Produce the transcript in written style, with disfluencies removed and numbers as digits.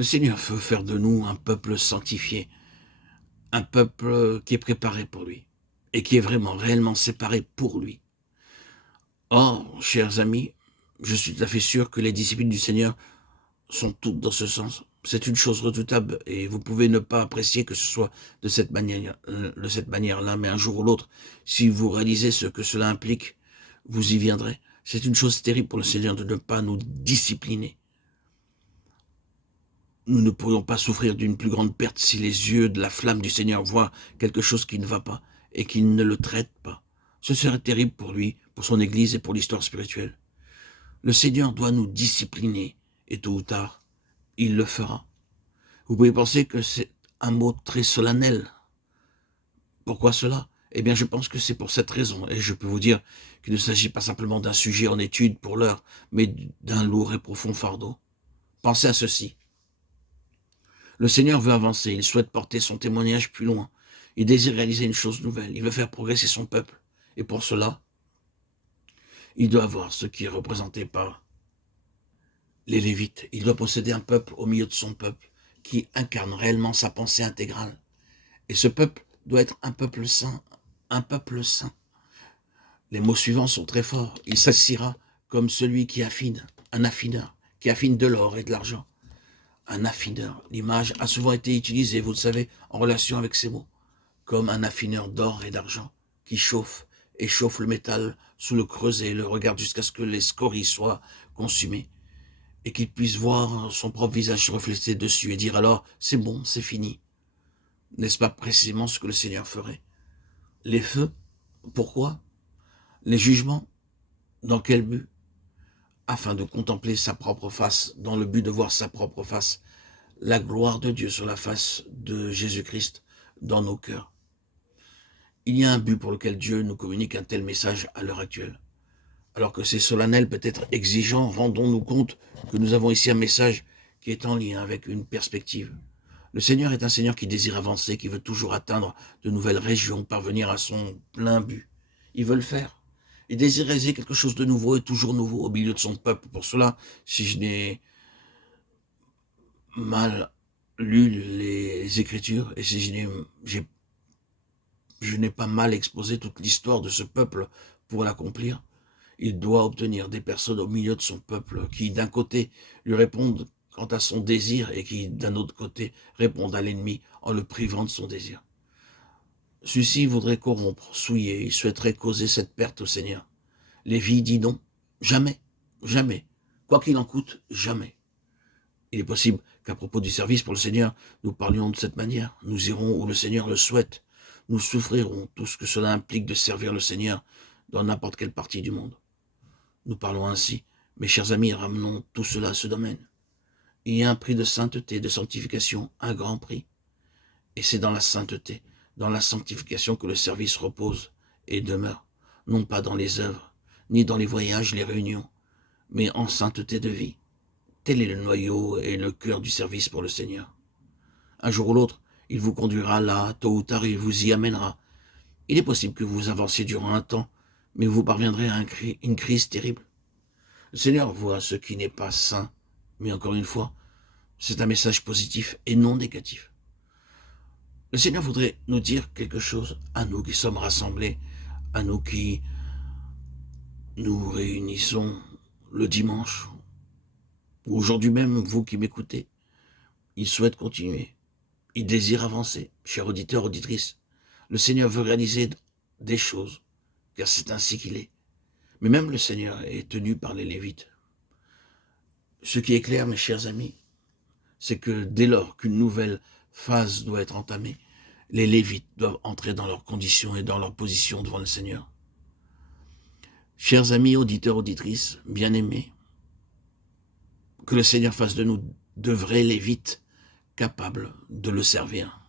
Le Seigneur veut faire de nous un peuple sanctifié, un peuple qui est préparé pour lui et qui est vraiment, réellement séparé pour lui. Or, chers amis, je suis tout à fait sûr que les disciples du Seigneur sont toutes dans ce sens. C'est une chose redoutable et vous pouvez ne pas apprécier que ce soit de cette manière-là, mais un jour ou l'autre, si vous réalisez ce que cela implique, vous y viendrez. C'est une chose terrible pour le Seigneur de ne pas nous discipliner. Nous ne pourrions pas souffrir d'une plus grande perte si les yeux de la flamme du Seigneur voient quelque chose qui ne va pas et qu'il ne le traite pas. Ce serait terrible pour lui, pour son Église et pour l'histoire spirituelle. Le Seigneur doit nous discipliner et tôt ou tard, il le fera. Vous pouvez penser que c'est un mot très solennel. Pourquoi cela? Eh bien, je pense que c'est pour cette raison, et je peux vous dire qu'il ne s'agit pas simplement d'un sujet en étude pour l'heure, mais d'un lourd et profond fardeau. Pensez à ceci. Le Seigneur veut avancer, il souhaite porter son témoignage plus loin. Il désire réaliser une chose nouvelle, il veut faire progresser son peuple. Et pour cela, il doit avoir ce qui est représenté par les Lévites. Il doit posséder un peuple au milieu de son peuple qui incarne réellement sa pensée intégrale. Et ce peuple doit être un peuple saint, un peuple saint. Les mots suivants sont très forts. Il s'assira comme celui qui affine, un affineur, qui affine de l'or et de l'argent. Un affineur. L'image a souvent été utilisée, vous le savez, en relation avec ces mots, comme un affineur d'or et d'argent qui chauffe et chauffe le métal sous le creuset et le regarde jusqu'à ce que les scories soient consumées et qu'il puisse voir son propre visage se refléter dessus et dire alors c'est bon, c'est fini. N'est-ce pas précisément ce que le Seigneur ferait? Les feux, pourquoi? Les jugements, dans quel but? Afin de contempler sa propre face, dans le but de voir sa propre face, la gloire de Dieu sur la face de Jésus-Christ dans nos cœurs. Il y a un but pour lequel Dieu nous communique un tel message à l'heure actuelle. Alors que c'est solennel, peut-être exigeant, rendons-nous compte que nous avons ici un message qui est en lien avec une perspective. Le Seigneur est un Seigneur qui désire avancer, qui veut toujours atteindre de nouvelles régions, parvenir à son plein but. Il veut le faire. Il désire réaliser quelque chose de nouveau et toujours nouveau au milieu de son peuple. Pour cela, si je n'ai mal lu les Écritures et si je n'ai pas mal exposé toute l'histoire de ce peuple pour l'accomplir, il doit obtenir des personnes au milieu de son peuple qui, d'un côté, lui répondent quant à son désir et qui, d'un autre côté, répondent à l'ennemi en le privant de son désir. Celui-ci voudrait corrompre, souiller, il souhaiterait causer cette perte au Seigneur. Lévi dit non, jamais, jamais, quoi qu'il en coûte, jamais. Il est possible qu'à propos du service pour le Seigneur, nous parlions de cette manière. Nous irons où le Seigneur le souhaite. Nous souffrirons tout ce que cela implique de servir le Seigneur dans n'importe quelle partie du monde. Nous parlons ainsi. Mes chers amis, ramenons tout cela à ce domaine. Il y a un prix de sainteté, de sanctification, un grand prix. Et c'est dans la sainteté, dans la sanctification que le service repose et demeure, non pas dans les œuvres, ni dans les voyages, les réunions, mais en sainteté de vie. Tel est le noyau et le cœur du service pour le Seigneur. Un jour ou l'autre, il vous conduira là, tôt ou tard, il vous y amènera. Il est possible que vous avanciez durant un temps, mais vous parviendrez à une crise terrible. Le Seigneur voit ce qui n'est pas saint, mais encore une fois, c'est un message positif et non négatif. Le Seigneur voudrait nous dire quelque chose à nous qui sommes rassemblés, à nous qui nous réunissons le dimanche, ou aujourd'hui même, vous qui m'écoutez. Il souhaite continuer, il désire avancer, cher auditeur, auditrice. Le Seigneur veut réaliser des choses, car c'est ainsi qu'il est. Mais même le Seigneur est tenu par les Lévites. Ce qui est clair, mes chers amis, c'est que dès lors qu'une nouvelle phase doit être entamée, les Lévites doivent entrer dans leurs conditions et dans leur position devant le Seigneur. Chers amis, auditeurs, auditrices, bien-aimés, que le Seigneur fasse de nous de vrais Lévites capables de le servir.